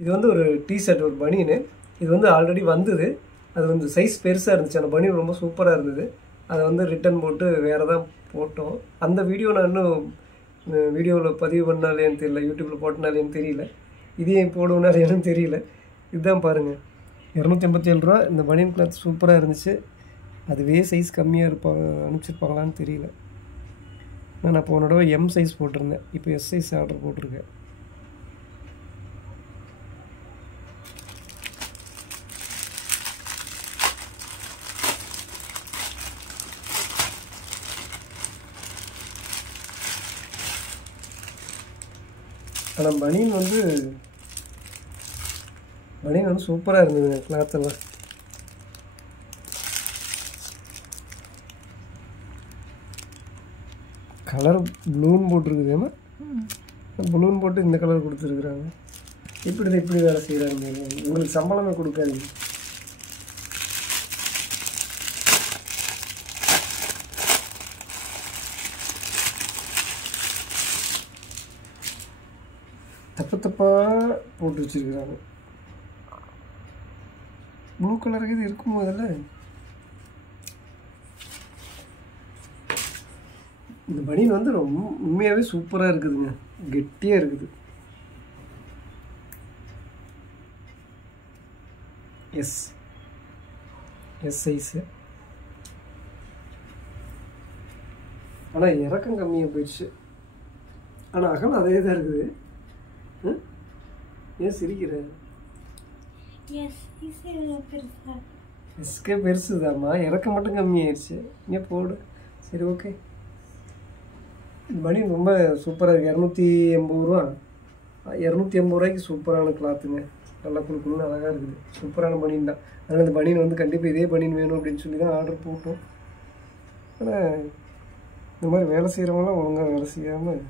இது வந்து ஒரு டிஷர்ட், ஒரு பனியனு. இது வந்து ஆல்ரெடி வந்தது. அது வந்து சைஸ் பெருசாக இருந்துச்சு. அந்த பனியன் ரொம்ப சூப்பராக இருந்தது. அதை வந்து ரிட்டன் போட்டு வேறு தான் போட்டோம். அந்த வீடியோ நான் இன்னும் வீடியோவில் பதிவு பண்ணாலேன்னு தெரியல, யூடியூப்பில் போட்டனாலேன்னு தெரியல, இதையும் போடுவனாலேன்னு தெரியல. இதுதான் பாருங்கள், 257 ரூபா. இந்த பனியன் கிளாத் சூப்பராக இருந்துச்சு. அதுவே சைஸ் கம்மியாக அனுப்பிச்சிருப்பாங்களான்னு தெரியல. நான் போன தடவை எம் சைஸ் போட்டிருந்தேன், இப்போ எஸ் சைஸ் ஆர்டர் போட்டிருக்கேன். ஆனால் பனியன் வந்து சூப்பராக இருந்ததுங்க கிளாத்தெல்லாம். கலர் ப்ளூன்னு போட்டிருக்குது. ஏன்னா ப்ளூன்னு போட்டு இந்த கலர் கொடுத்துருக்குறாங்க. இப்படி வேலை செய்கிறாங்க. உங்களுக்கு சம்பளமே கொடுக்காதீங்க. தப்பாக போட்டு வச்சுருக்குறாங்க. ப்ளூ கலருக்கு இது இருக்கும் முதல்ல. இந்த பனியன் வந்து ரொம்ப உண்மையாகவே சூப்பராக இருக்குதுங்க, கெட்டியாக இருக்குது. S size. ஆனால் இறக்கம் கம்மியாக போயிடுச்சு. ஆனால் அகலம் அதே தான் இருக்குது. ஏன் சிரிக்கிற? எஸ்கே பெருசுதாம்மா, இறக்கம் மட்டும் கம்மியாயிடுச்சு. இங்கே போடு. சரி, ஓகே. பனியன் ரொம்ப சூப்பராக இருக்குது. 280 ரூபா. 280 ரூபாய்க்கு சூப்பரான கிளாத்துங்க. நல்லா குழுக்குன்னு அழகாக இருக்குது. சூப்பரான பனியன் தான். அதனால் இந்த பனியன் வந்து கண்டிப்பாக இதே பனியன் வேணும் அப்படின்னு சொல்லி தான் ஆர்டர் போட்டோம். ஆனால் இந்த மாதிரி வேலை செய்கிறவங்களாம் ஒழுங்காக வேலை செய்யாமல்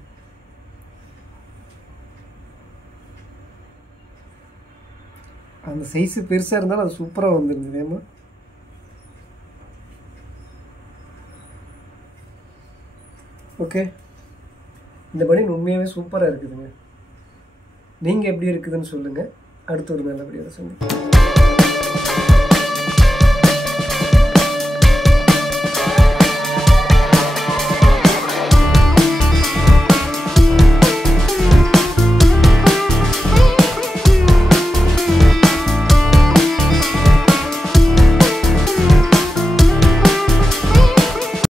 அந்த சைஸு பெருசாக இருந்தாலும் அது சூப்பராக வந்துருந்தது. ஏமா ஓகே, இந்த பனியன் உண்மையாகவே சூப்பராக இருக்குதுங்க. நீங்கள் எப்படி இருக்குதுன்னு சொல்லுங்கள். அடுத்த ஒரு நல்ல வீடியோவில் சொல்லுங்கள்.